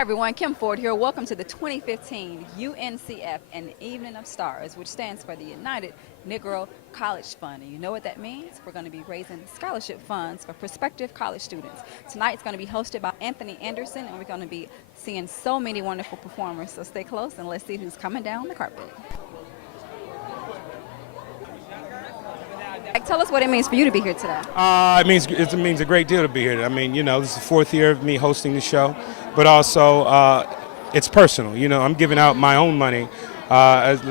Hi everyone, Kim Ford here. Welcome to the 2015 UNCF and Evening of Stars, which stands for the United Negro College Fund. And you know what that means? We're going to be raising scholarship funds for prospective college students. Tonight's going to be hosted by Anthony Anderson, and we're going to be seeing so many wonderful performers. So stay close and let's see who's coming down the carpet. Tell us what it means for you to be here today. It means a great deal to be here. I mean, this is the fourth year of me hosting the show, but also it's personal. I'm giving out my own money,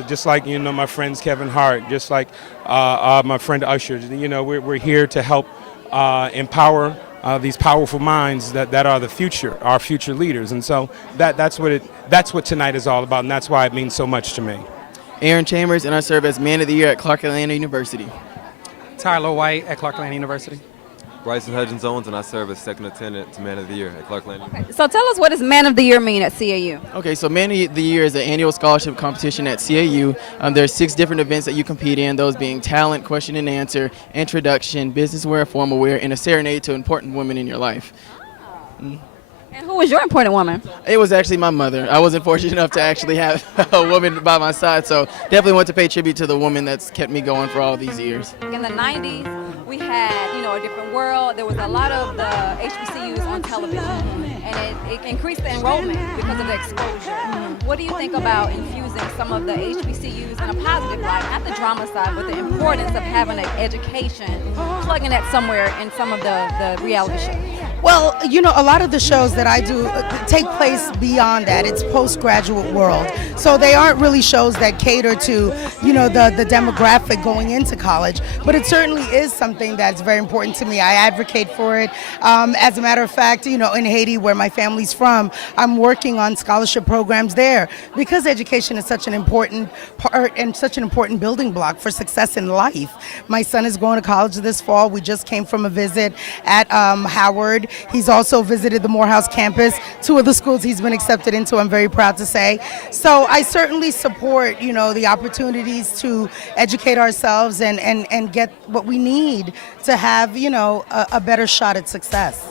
just like my friends Kevin Hart, just like my friend Usher. We're here to help empower these powerful minds that are the future, our future leaders, and so that's what tonight is all about, and that's why it means so much to me. Aaron Chambers, and I serve as Man of the Year at Clark Atlanta University. Tyler White at Clark Atlanta University. Bryson Hudgens-Owens, and I serve as second lieutenant to Man of the Year at Clark Atlanta. Okay, so tell us, what does Man of the Year mean at CAU? Okay, so Man of the Year is an annual scholarship competition at CAU. There's 6 different events that you compete in, those being talent, question and answer, introduction, business wear, formal wear, and a serenade to important women in your life. And who was your important woman? It was actually my mother. I wasn't fortunate enough to actually have a woman by my side, so definitely want to pay tribute to the woman that's kept me going for all these years. In the 90s, we had, a different world. There was a lot of the HBCUs on television, and it increased the enrollment because of the exposure. What do you think about infusing some of the HBCUs in a positive light, not the drama side, but the importance of having an education, plugging that somewhere in some of the reality shows? Well, a lot of the shows that I do take place beyond that. It's postgraduate world. So they aren't really shows that cater to, the demographic going into college. But it certainly is something that's very important to me. I advocate for it. As a matter of fact, in Haiti, where my family's from, I'm working on scholarship programs there because education is such an important part and such an important building block for success in life. My son is going to college this fall. We just came from a visit at Howard. He's also visited the Morehouse campus, 2 of the schools he's been accepted into, I'm very proud to say. So I certainly support, the opportunities to educate ourselves and get what we need to have, a better shot at success.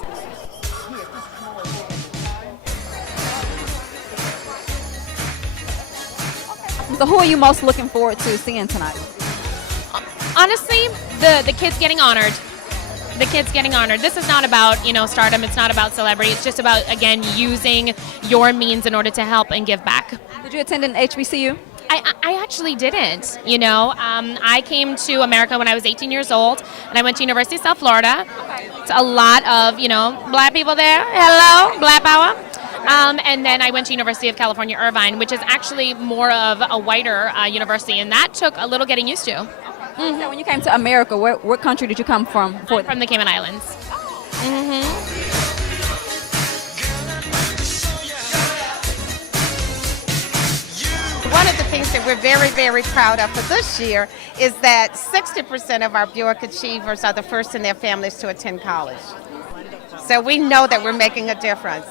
So who are you most looking forward to seeing tonight? Honestly, the kids getting honored. The kids getting honored. This is not about, stardom. It's not about celebrity. It's just about, again, using your means in order to help and give back. Did you attend an HBCU? I actually didn't, I came to America when I was 18 years old, and I went to University of South Florida. It's a lot of, black people there. Hello, Black Power. And then I went to University of California, Irvine, which is actually more of a whiter university, and that took a little getting used to. So when you came to America, what country did you come from? I'm from the Cayman Islands. One of the things that we're very, very proud of for this year is that 60% of our Buick Achievers are the first in their families to attend college. So we know that we're making a difference.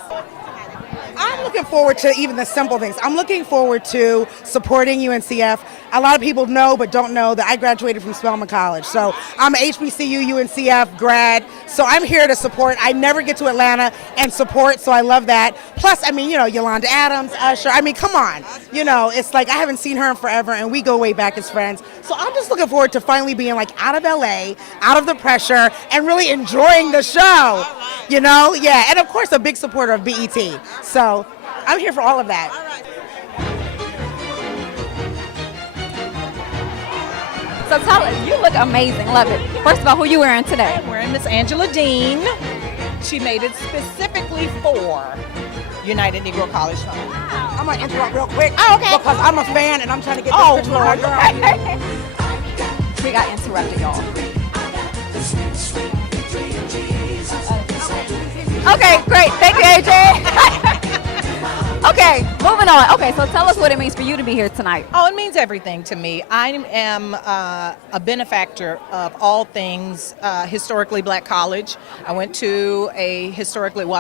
I'm looking forward to even the simple things. I'm looking forward to supporting UNCF. A lot of people know but don't know that I graduated from Spelman College. So I'm an HBCU UNCF grad. So I'm here to support. I never get to Atlanta and support, so I love that. Plus, Yolanda Adams, Usher. Come on. It's like I haven't seen her in forever, and we go way back as friends. So I'm just looking forward to finally being out of LA, out of the pressure, and really enjoying the show. Yeah. And of course, a big supporter of BET. So I'm here for all of that. So tell us, you look amazing, love it. First of all, who you wearing today? I'm wearing Miss Angela Dean. She made it specifically for United Negro College Fund. I'm going to interrupt real quick. Oh, okay. Because I'm a fan and I'm trying to get this picture with my girl. We got interrupted, y'all. Okay, great. Thank you, AJ. Okay, moving on. Okay, so tell us what it means for you to be here tonight. Oh, it means everything to me. I am a benefactor of all things historically black college. I went to I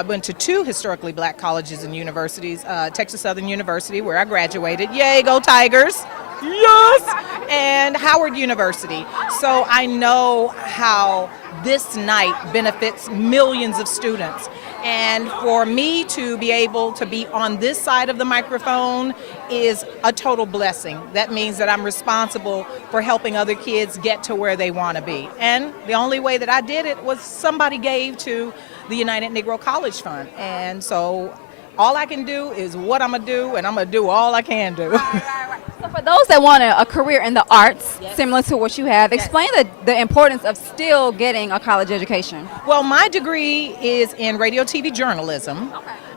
went to 2 historically black colleges and universities, Texas Southern University, where I graduated. Yay, go Tigers. Yes! And Howard University. So I know how this night benefits millions of students. And for me to be able to be on this side of the microphone is a total blessing. That means that I'm responsible for helping other kids get to where they want to be. And the only way that I did it was somebody gave to the United Negro College Fund. And so all I can do is what I'm going to do, and I'm going to do all I can do. Right. So for those that want a career in the arts, similar to what you have, explain the importance of still getting a college education. Well, my degree is in radio, TV journalism,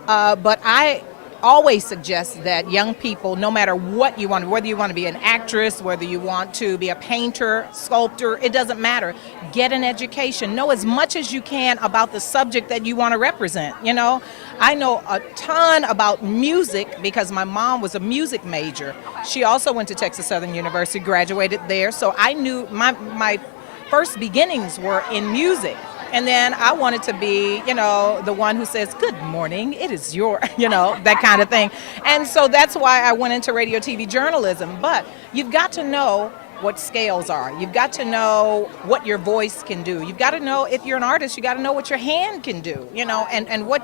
but I always suggest that young people, no matter what you want, whether you want to be an actress, whether you want to be a painter, sculptor, it doesn't matter. Get an education. Know as much as you can about the subject that you want to represent. You know, I know a ton about music because my mom was a music major. She also went to Texas Southern University, graduated there, so I knew my first beginnings were in music. And then I wanted to be, you know, the one who says, good morning, it is your, you know, that kind of thing. And so that's why I went into radio, TV journalism. But you've got to know what scales are. You've got to know what your voice can do. You've got to know, if you're an artist, you got to know what your hand can do, you know, and what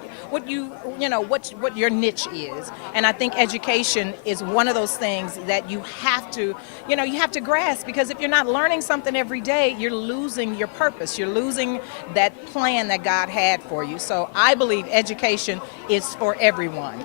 your niche is. And I think education is one of those things that you have to, you know, you have to grasp, because if you're not learning something every day, you're losing your purpose. You're losing that plan that God had for you. So I believe education is for everyone.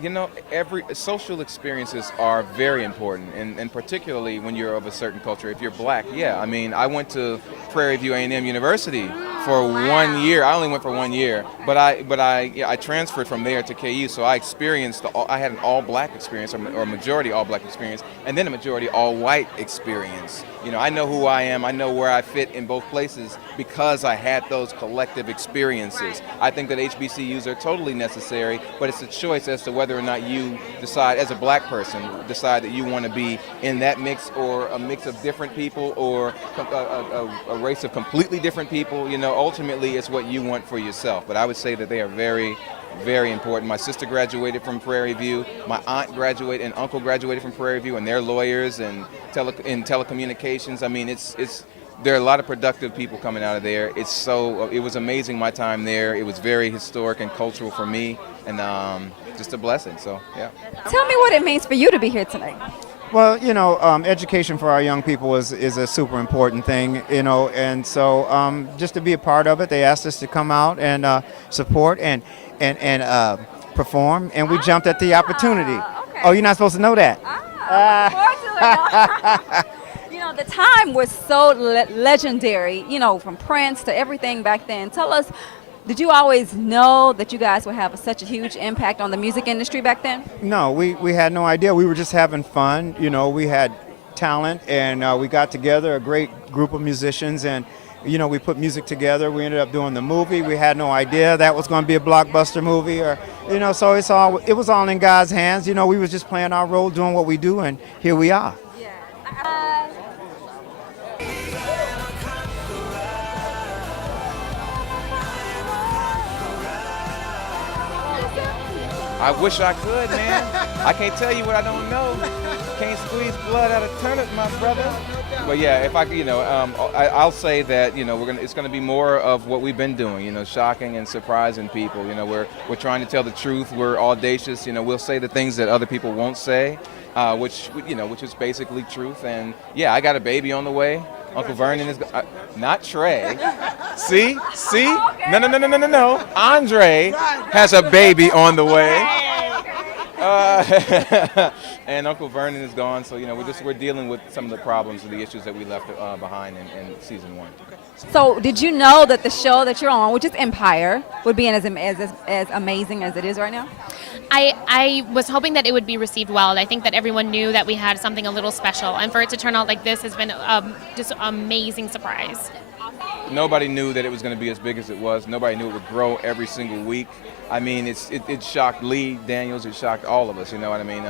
You know, every social experiences are very important, and particularly when you're of a certain culture. If you're black, yeah. I mean, I went to Prairie View A&M University for 1 year. I only went for 1 year, but I transferred from there to KU, so I experienced I had an all-black experience, or majority all-black experience, and then a majority all-white experience. You know, I know who I am. I know where I fit in both places because I had those collective experiences. I think that HBCUs are totally necessary, but it's a choice as to whether or not you decide, as a black person, decide that you want to be in that mix, or a mix of different people, or a race of completely different people. You know, ultimately it's what you want for yourself. But I would say that they are very, very important. My sister graduated from Prairie View. My aunt graduated and uncle graduated from Prairie View, and they're lawyers and in telecommunications. I mean, there are a lot of productive people coming out of there. It was amazing my time there. It was very historic and cultural for me, and just a blessing. So, yeah. Tell me what it means for you to be here tonight. Well, you know, education for our young people is a super important thing, you know, and so just to be a part of it, they asked us to come out and support and perform, and we jumped at the opportunity. Okay. Oh, you're not supposed to know that? You know, the time was so legendary, you know, from Prince to everything back then. Tell us, did you always know that you guys would have such a huge impact on the music industry back then? No, we had no idea. We were just having fun. You know, we had talent, and we got together, a great group of musicians, and, you know, we put music together. We ended up doing the movie. We had no idea that was going to be a blockbuster movie, or, you know, so it was all in God's hands. You know, we was just playing our role, doing what we do, and here we are. I wish I could, man. I can't tell you what I don't know. Can't squeeze blood out of turnip, my brother. But yeah, if I could, you know, I'll say that, you know, it's gonna be more of what we've been doing, you know, shocking and surprising people. You know, we're trying to tell the truth. We're audacious. You know, we'll say the things that other people won't say, which is basically truth. And yeah, I got a baby on the way. Uncle Vernon is not Trey. See? No. Andre has a baby on the way. And Uncle Vernon is gone, so, you know, we're dealing with some of the problems and the issues that we left behind in season 1. So did you know that the show that you're on, which is Empire, would be as amazing as it is right now? I was hoping that it would be received well. I think that everyone knew that we had something a little special, and for it to turn out like this has been just an amazing surprise. Nobody knew that it was going to be as big as it was. Nobody knew it would grow every single week. I mean, it shocked Lee Daniels. It shocked all of us, you know what I mean,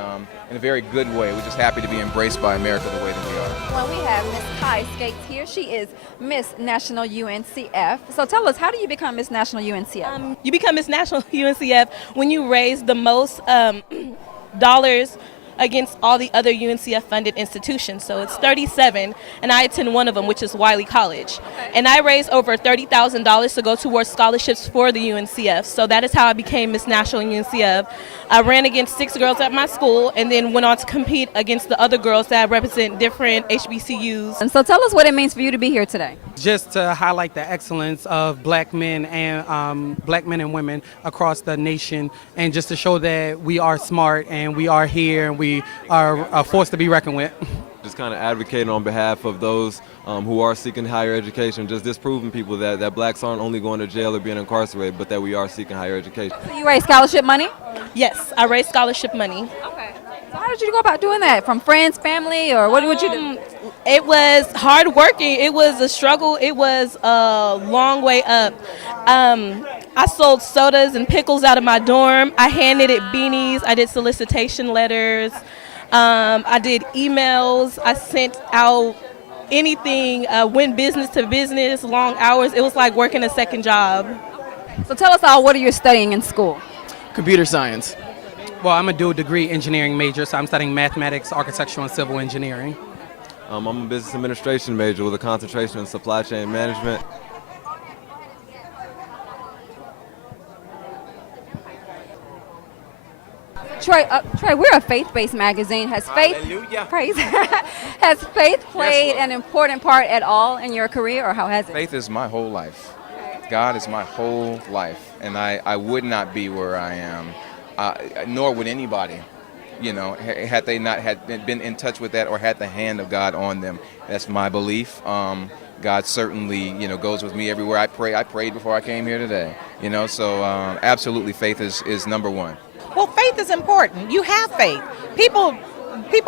in a very good way. We're just happy to be embraced by America the way that we are. Well, we have Miss Kai Skates here. She is Miss National UNCF. So tell us, how do you become Miss National UNCF? You become Miss National UNCF when you raise the most dollars against all the other UNCF funded institutions. So it's 37, and I attend one of them, which is Wiley College. And I raised over $30,000 to go towards scholarships for the UNCF. So that is how I became Miss National UNCF. I ran against 6 girls at my school and then went on to compete against the other girls that represent different HBCUs. And so tell us what it means for you to be here today. Just to highlight the excellence of black men and women across the nation, and just to show that we are smart and we are here and we are a force to be reckoned with. Just kind of advocating on behalf of those who are seeking higher education, just disproving people that blacks aren't only going to jail or being incarcerated, but that we are seeking higher education. So you raise scholarship money? Yes, I raised scholarship money. Okay. So how did you go about doing that? From friends, family, or what would you do? It was hard working. It was a struggle. It was a long way up. I sold sodas and pickles out of my dorm. I hand knitted beanies. I did solicitation letters. I did emails. I sent out anything, went business to business, long hours. It was like working a second job. So tell us all, what are you studying in school? Computer science. Well, I'm a dual degree engineering major, so I'm studying mathematics, architectural, and civil engineering. I'm a business administration major with a concentration in supply chain management. Troy, we're a faith-based magazine. Has faith, praise, has faith played an important part at all in your career, or how has it? Faith is my whole life. God is my whole life, and I would not be where I am, nor would anybody, you know, had they not been in touch with that or had the hand of God on them. That's my belief. God certainly, you know, goes with me everywhere I pray. I prayed before I came here today, you know, so absolutely faith is number one. Well, faith is important. You have faith. People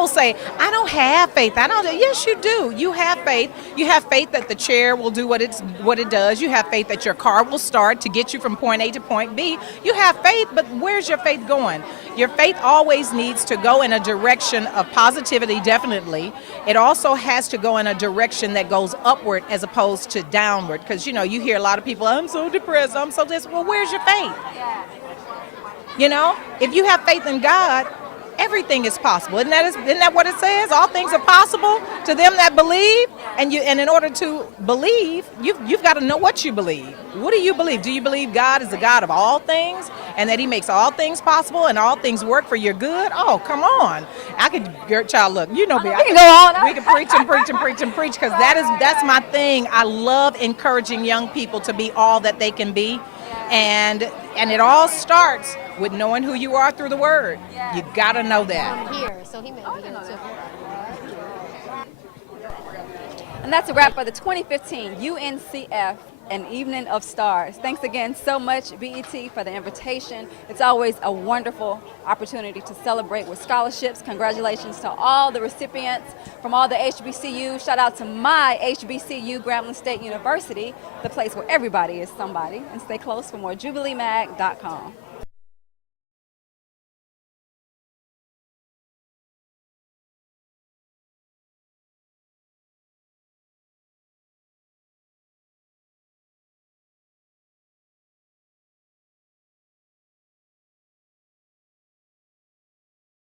say, I don't have faith. Yes, you do. You have faith. You have faith that the chair will do what it does. You have faith that your car will start to get you from point A to point B. You have faith, but where's your faith going? Your faith always needs to go in a direction of positivity, definitely. It also has to go in a direction that goes upward as opposed to downward. Because, you know, you hear a lot of people, I'm so depressed, I'm so this. Well, where's your faith? You know, if you have faith in God, everything is possible. Isn't that what it says? All things are possible to them that believe. And in order to believe, you've got to know what you believe. What do you believe? Do you believe God is the God of all things and that He makes all things possible and all things work for your good? Oh, come on! Look, you know me. We can go on. We can preach and preach and preach and preach because that's my thing. I love encouraging young people to be all that they can be, and it all starts with knowing who you are through the Word. You gotta know that. Here, so he may be here too. And that's a wrap for the 2015 UNCF An Evening of Stars. Thanks again so much, BET, for the invitation. It's always a wonderful opportunity to celebrate with scholarships. Congratulations to all the recipients from all the HBCUs. Shout out to my HBCU, Grambling State University, the place where everybody is somebody. And stay close for more JubileeMag.com.